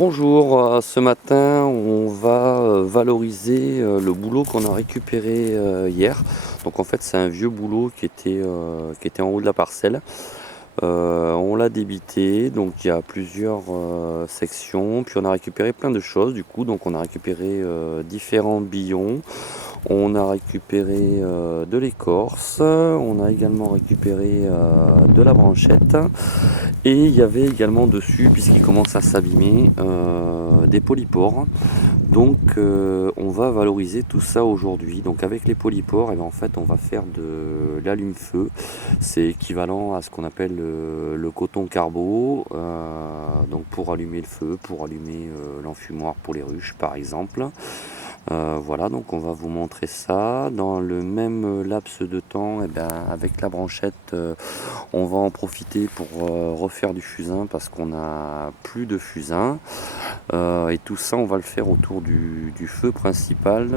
Bonjour, ce matin on va valoriser le boulot qu'on a récupéré hier. Donc en fait c'est un vieux boulot qui était en haut de la parcelle. On l'a débité, donc il y a plusieurs sections, puis on a récupéré plein de choses du coup. Donc on a récupéré différents billons, on a récupéré de l'écorce, on a également récupéré de la branchette. Et il y avait également dessus, puisqu'il commence à s'abîmer, des polypores. Donc on va valoriser tout ça aujourd'hui. Donc avec les polypores, en fait on va faire de l'allume-feu. C'est équivalent à ce qu'on appelle le coton carbo. Donc pour allumer le feu, pour allumer l'enfumoir pour les ruches par exemple. Voilà, donc on va vous montrer ça. Dans le même laps de temps, avec la branchette, on va en profiter pour refaire du fusain parce qu'on n'a plus de fusain. Et tout ça, on va le faire autour du feu principal,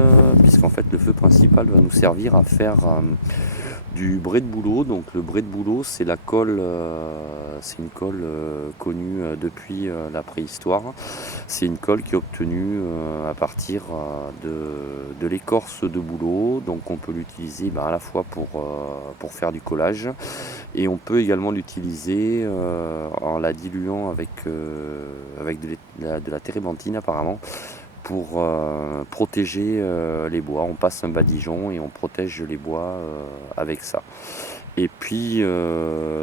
puisqu'en fait le feu principal va nous servir à faire du brai de bouleau. Donc le brai de bouleau, c'est la colle, c'est une colle connue depuis la préhistoire. C'est une colle qui est obtenue à partir de l'écorce de bouleau. Donc on peut l'utiliser à la fois pour faire du collage, et on peut également l'utiliser en la diluant avec de la térébenthine apparemment, pour protéger les bois. On passe un badigeon et on protège les bois avec ça. Et puis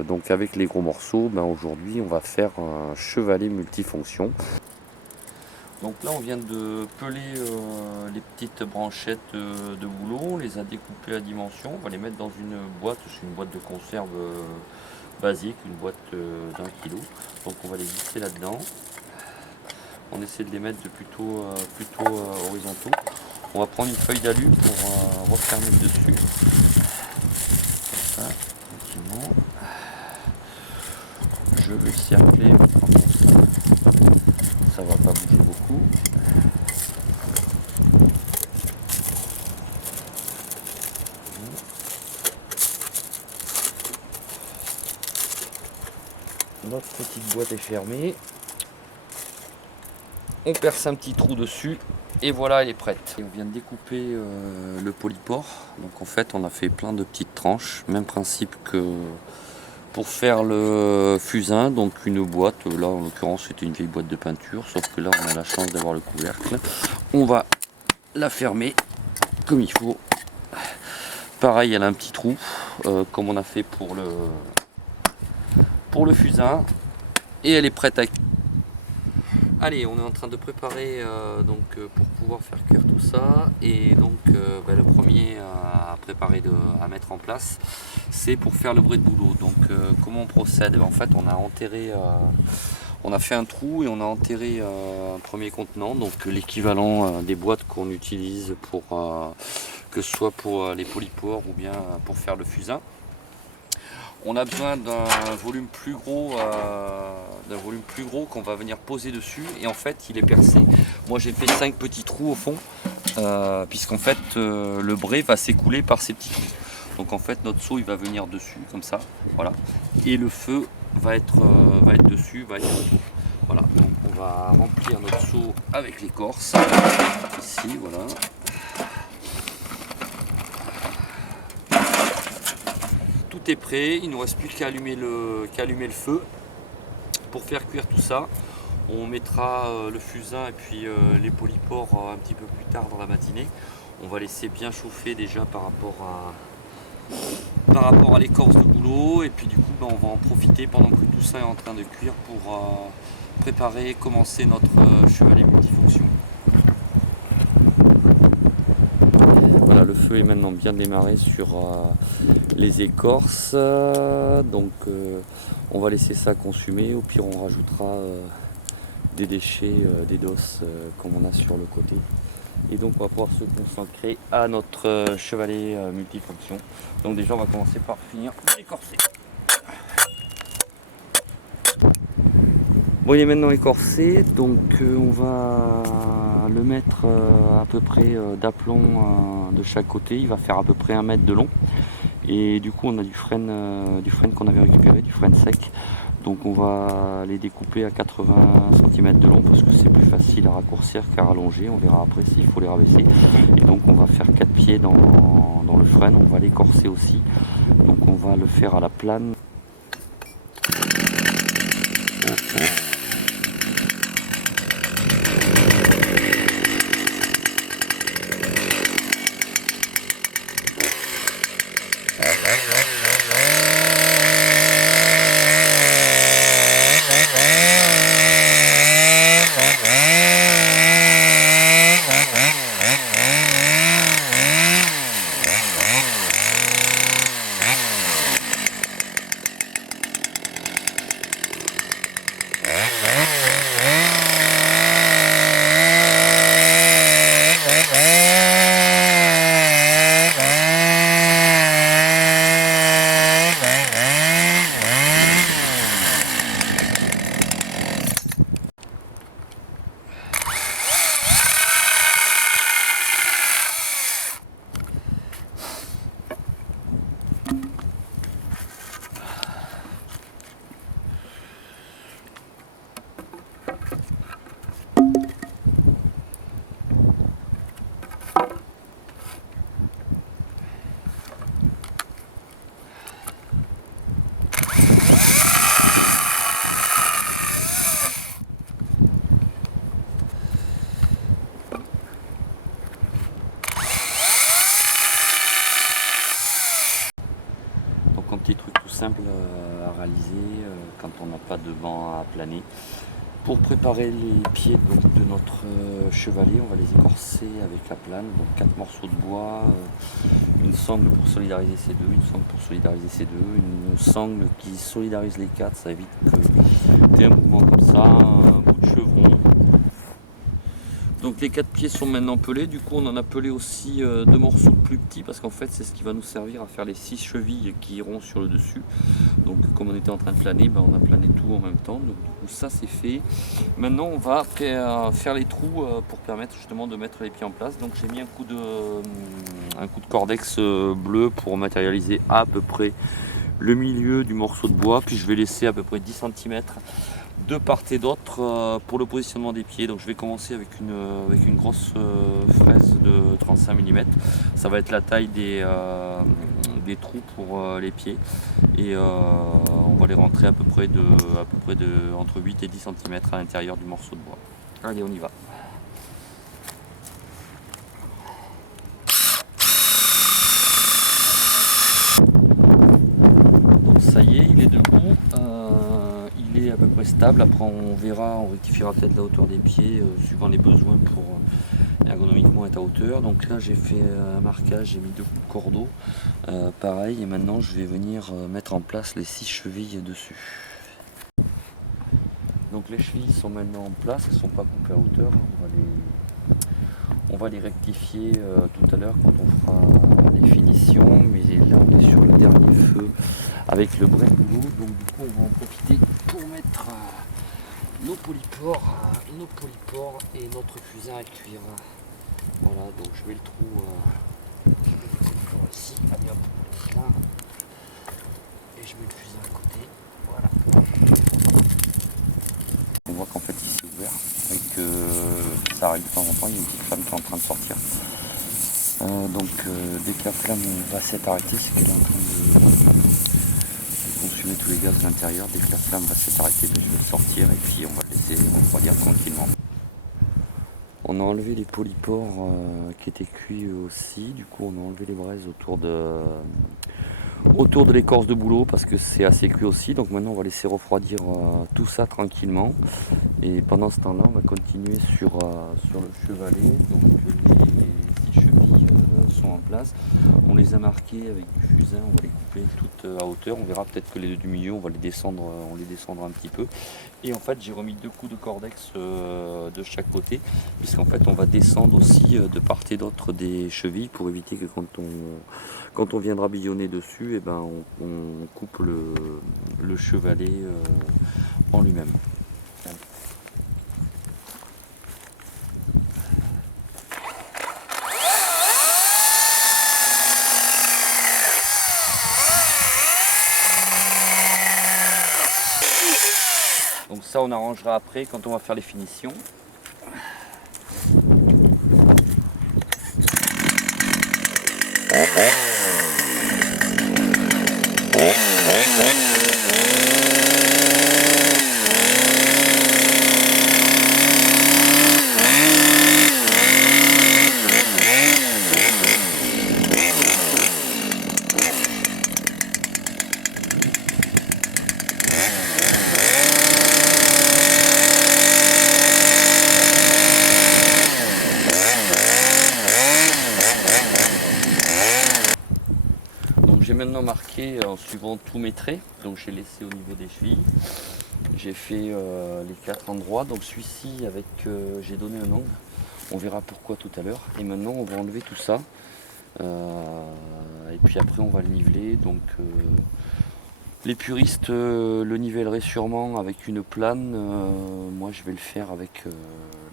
donc avec les gros morceaux, aujourd'hui on va faire un chevalet multifonction. Donc là on vient de peler les petites branchettes de bouleau, on les a découpées à dimension, on va les mettre dans une boîte, c'est une boîte de conserve basique, une boîte d'1 kg. Donc on va les glisser là-dedans. On essaie de les mettre plutôt horizontaux. On va prendre une feuille d'alu pour refermer le dessus. Comme ça, tranquillement. Je vais cercler, ça va pas bouger beaucoup. Notre petite boîte est fermée. On perce un petit trou dessus et voilà, elle est prête. Et on vient de découper le polypore. Donc en fait on a fait plein de petites tranches, même principe que pour faire le fusain. Donc une boîte, là en l'occurrence c'était une vieille boîte de peinture, sauf que là on a la chance d'avoir le couvercle. On va la fermer comme il faut. Pareil, elle a un petit trou comme on a fait pour le fusain, et elle est prête à... Allez, on est en train de préparer pour pouvoir faire cuire tout ça. Et donc le premier à préparer, à mettre en place, c'est pour faire le brai de bouleau. Donc comment on procède? En fait on a enterré, on a fait un trou et on a enterré un premier contenant, donc l'équivalent des boîtes qu'on utilise pour que ce soit pour les polypores ou bien pour faire le fusain. On a besoin d'un volume plus gros qu'on va venir poser dessus, et en fait il est percé. Moi j'ai fait 5 petits trous au fond, puisqu'en fait le brai va s'écouler par ces petits trous. Donc en fait notre seau il va venir dessus comme ça, voilà, et le feu va être dessus, va être autour. Voilà, donc on va remplir notre seau avec l'écorce ici, voilà. Tout est prêt, il ne nous reste plus qu'à allumer le feu pour faire cuire tout ça. On mettra le fusain et puis les polypores un petit peu plus tard dans la matinée. On va laisser bien chauffer déjà par rapport à l'écorce de bouleau, et puis du coup on va en profiter pendant que tout ça est en train de cuire pour préparer, commencer notre chevalet multifonction. Voilà, le feu est maintenant bien démarré sur les écorces, donc on va laisser ça consumer. Au pire on rajoutera des déchets, des dosses comme on a sur le côté, et donc on va pouvoir se consacrer à notre chevalet multifonction. Donc déjà on va commencer par finir d'écorcer. Bon, il est maintenant écorcé, donc on va le mettre à peu près d'aplomb de chaque côté. Il va faire à peu près 1 mètre de long, et du coup on a du frêne qu'on avait récupéré, du frêne sec. Donc on va les découper à 80 cm de long parce que c'est plus facile à raccourcir qu'à rallonger. On verra après s'il faut les rabaisser. Et donc on va faire 4 pieds dans le frêne, on va les corser aussi. Donc on va le faire à la plane. Donc un petit truc tout simple à réaliser quand on n'a pas de banc à planer. Pour préparer les pieds de notre chevalet, on va les écorcer avec la plane. Donc 4 morceaux de bois, une sangle pour solidariser ces deux, une sangle pour solidariser ces deux, une sangle qui solidarise les 4, ça évite que tu aies un mouvement comme ça, un bout de chevron. Donc les 4 pieds sont maintenant pelés, du coup on en a pelé aussi 2 morceaux plus petits parce qu'en fait c'est ce qui va nous servir à faire les 6 chevilles qui iront sur le dessus. Donc comme on était en train de planer, ben, on a plané tout en même temps, donc du coup ça c'est fait. Maintenant on va faire les trous pour permettre justement de mettre les pieds en place. Donc j'ai mis un coup de cordex bleu pour matérialiser à peu près le milieu du morceau de bois, puis je vais laisser à peu près 10 cm de part et d'autre pour le positionnement des pieds. Donc je vais commencer avec une grosse fraise de 35 mm. Ça va être la taille des trous pour les pieds. Et on va les rentrer à peu près entre 8 et 10 cm à l'intérieur du morceau de bois. Allez, on y va. Donc ça y est, il est debout. Il est à peu près stable. Après on verra, on rectifiera peut-être la hauteur des pieds suivant les besoins pour ergonomiquement être à hauteur. Donc là j'ai fait un marquage, j'ai mis 2 coups de cordeau. Pareil, et maintenant je vais venir mettre en place les 6 chevilles dessus. Donc les chevilles sont maintenant en place, elles ne sont pas coupées à hauteur. On va les rectifier tout à l'heure quand on fera les finitions, mais là on est sur le dernier feu avec le brin boulot, donc du coup on va en profiter pour mettre nos polypores et notre fusain à cuir. Voilà, donc je mets le trou ici, allez hop, on laisse là, et je mets le fusain à côté, voilà. On voit qu'en fait ici c'est ouvert et que ça arrive de temps en temps, il y a une petite flamme qui est en train de sortir. Donc dès que la flamme va s'être arrêtée, c'est qu'elle est en train de consumer tous les gaz à l'intérieur. Dès que la flamme va s'être arrêtée, je vais le sortir et puis on va le laisser refroidir tranquillement. On a enlevé les polypores qui étaient cuits aussi, du coup on a enlevé les braises autour de l'écorce de bouleau parce que c'est assez cuit aussi. Donc maintenant on va laisser refroidir tout ça tranquillement, et pendant ce temps là on va continuer sur le chevalet. Donc les 6 chevilles sont en place, on les a marquées avec du fusain, on va les couper toutes à hauteur. On verra peut-être que les deux du milieu on les descendra un petit peu, et en fait j'ai remis 2 coups de cordex de chaque côté, puisqu'en fait on va descendre aussi de part et d'autre des chevilles pour éviter que quand on viendra billonner dessus, et ben on coupe le chevalet en lui-même. ça on arrangera après quand on va faire les finitions. J'ai maintenant marqué en suivant tous mes traits, donc j'ai laissé au niveau des chevilles, j'ai fait les 4 endroits, donc celui-ci avec j'ai donné un angle, on verra pourquoi tout à l'heure, et maintenant on va enlever tout ça, et puis après on va le niveler, donc les puristes le nivelleraient sûrement avec une plane, moi je vais le faire avec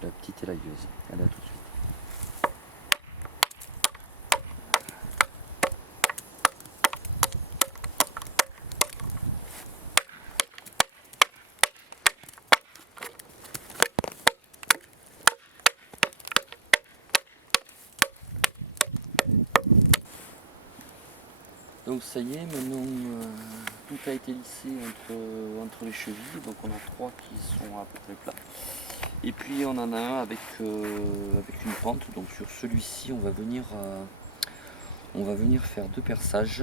la petite élagueuse. Allez, à tout de suite. Donc ça y est, maintenant tout a été lissé entre les chevilles, donc on a 3 qui sont à peu près plats. Et puis on en a un avec une pente, donc sur celui-ci on va venir faire 2 perçages.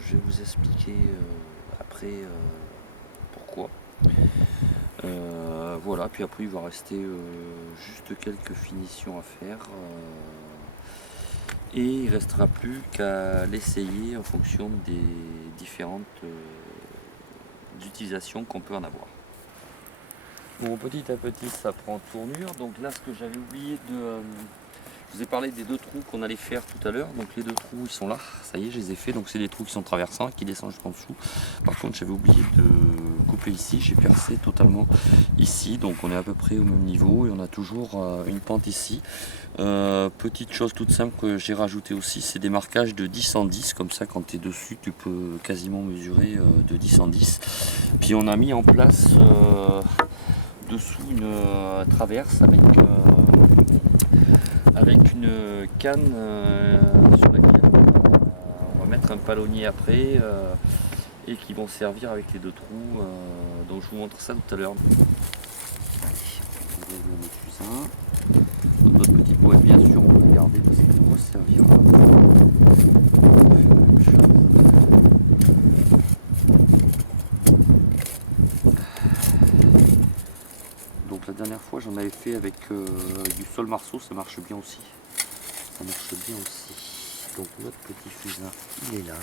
Je vais vous expliquer après pourquoi. Voilà, puis après il va rester juste quelques finitions à faire. Et il ne restera plus qu'à l'essayer en fonction des différentes utilisations qu'on peut en avoir. Bon, petit à petit ça prend tournure, donc là ce que j'avais oublié je vous ai parlé des 2 trous qu'on allait faire tout à l'heure, donc les 2 trous ils sont là, ça y est je les ai fait, donc c'est des trous qui sont traversants qui descendent jusqu'en dessous. Par contre j'avais oublié de couper ici, j'ai percé totalement ici, donc on est à peu près au même niveau et on a toujours une pente ici. Petite chose toute simple que j'ai rajouté aussi, c'est des marquages de 10 en 10, comme ça quand tu es dessus tu peux quasiment mesurer de 10 en 10. Puis on a mis en place dessous une traverse avec une canne sur laquelle on va mettre un palonnier après et qui vont servir avec les 2 trous, donc je vous montre ça tout à l'heure. Allez, on va mettre fusain. Donc notre petite boîte bien sûr on va la garder parce qu'elle nous servira. Donc la dernière fois j'en avais fait avec du sol marceau, ça marche bien aussi. Donc notre petit fusain il est là.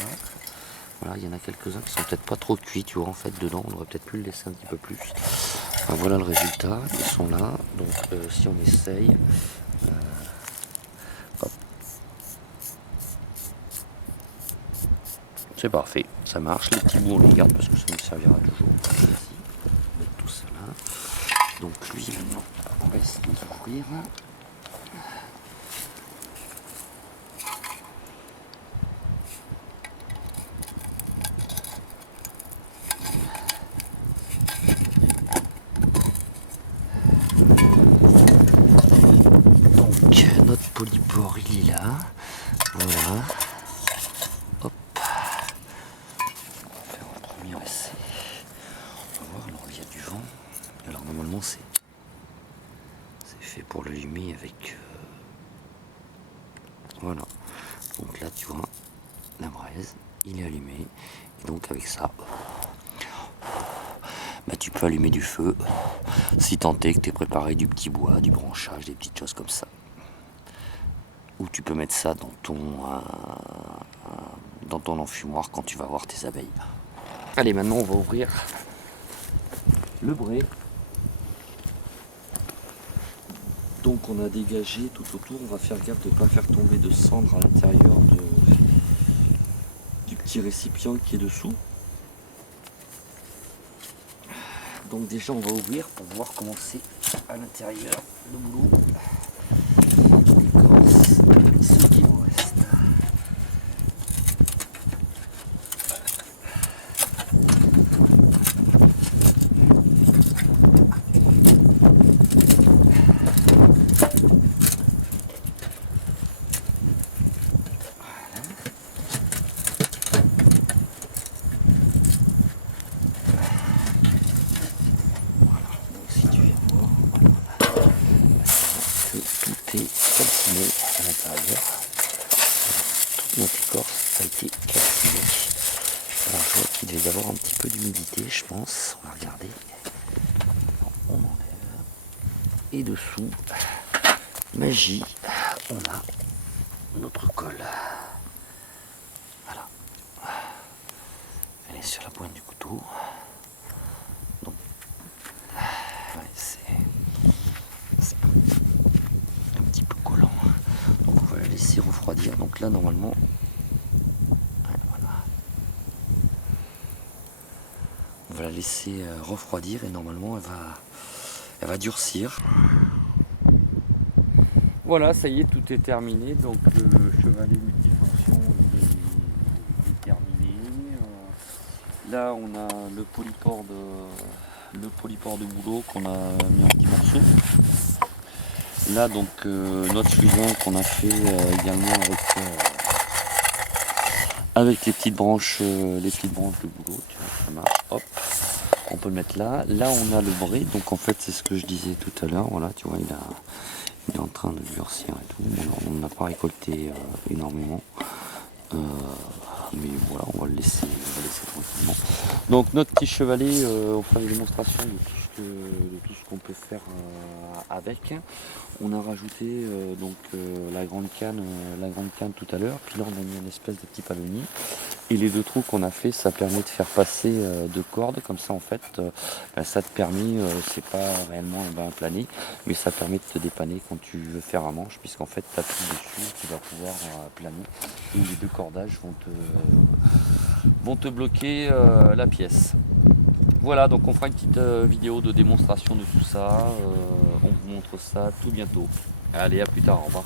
Voilà, il y en a quelques-uns qui sont peut-être pas trop cuits, tu vois, en fait dedans, on aurait peut-être pu le laisser un petit peu plus. Enfin, voilà le résultat, ils sont là, donc si on essaye, hop. C'est parfait, ça marche, les petits bouts on les garde parce que ça nous servira toujours. Ici, on va mettre tout ça là. Donc lui maintenant, on va essayer de l'ouvrir. Notre polypore il est là, voilà, hop, on va faire un premier essai, on va voir, alors il y a du vent, alors normalement c'est fait pour l'allumer avec, voilà, donc là tu vois, la braise, il est allumé, et donc avec ça, bah, tu peux allumer du feu, si tant est que tu es préparé du petit bois, du branchage, des petites choses comme ça. Ou tu peux mettre ça dans ton enfumoir quand tu vas voir tes abeilles. Allez, maintenant on va ouvrir le brai. Donc on a dégagé tout autour, on va faire gaffe de ne pas faire tomber de cendres à l'intérieur du petit récipient qui est dessous. Donc déjà on va ouvrir pour voir comment c'est à l'intérieur le boulot. Ce qu'il en reste. l'intérieur. Toute notre écorce a été calcinée. Alors je vois qu'il devait y avoir un petit peu d'humidité, je pense. On va regarder. On enlève. Et dessous, magie, on a notre colle. Voilà. Elle est sur la pointe du couteau. Donc, ouais, c'est un petit peu collant. Donc on va la laisser refroidir. Donc là normalement, ouais, voilà. On va la laisser refroidir et normalement elle va durcir. Voilà, ça y est, tout est terminé. Donc le chevalet multifonction est terminé. Là, on a le polyport de boulot qu'on a mis en petits morceaux. Là, donc notre suivant qu'on a fait également avec les petites branches de boulot. Tu vois, ça marche. Hop, on peut le mettre là. Là, on a le bray. Donc en fait, c'est ce que je disais tout à l'heure. Voilà, tu vois, il est en train de durcir et tout. Bon, on n'a pas récolté énormément. Mais voilà, on va le laisser tranquillement. Donc notre petit chevalet, on fera des démonstrations de tout ce qu'on peut faire avec. On a rajouté la grande canne tout à l'heure, puis là on a mis une espèce de petit palonnier. Et les deux trous qu'on a fait, ça permet de faire passer deux cordes, comme ça en fait, ça te permet, c'est pas réellement un bain plané, mais ça permet de te dépanner quand tu veux faire un manche, puisqu'en fait tu appuies dessus, tu vas pouvoir planer, et les deux cordages vont te bloquer la pièce. Voilà, donc on fera une petite vidéo de démonstration de tout ça, on vous montre ça tout bientôt. Allez, à plus tard, au revoir.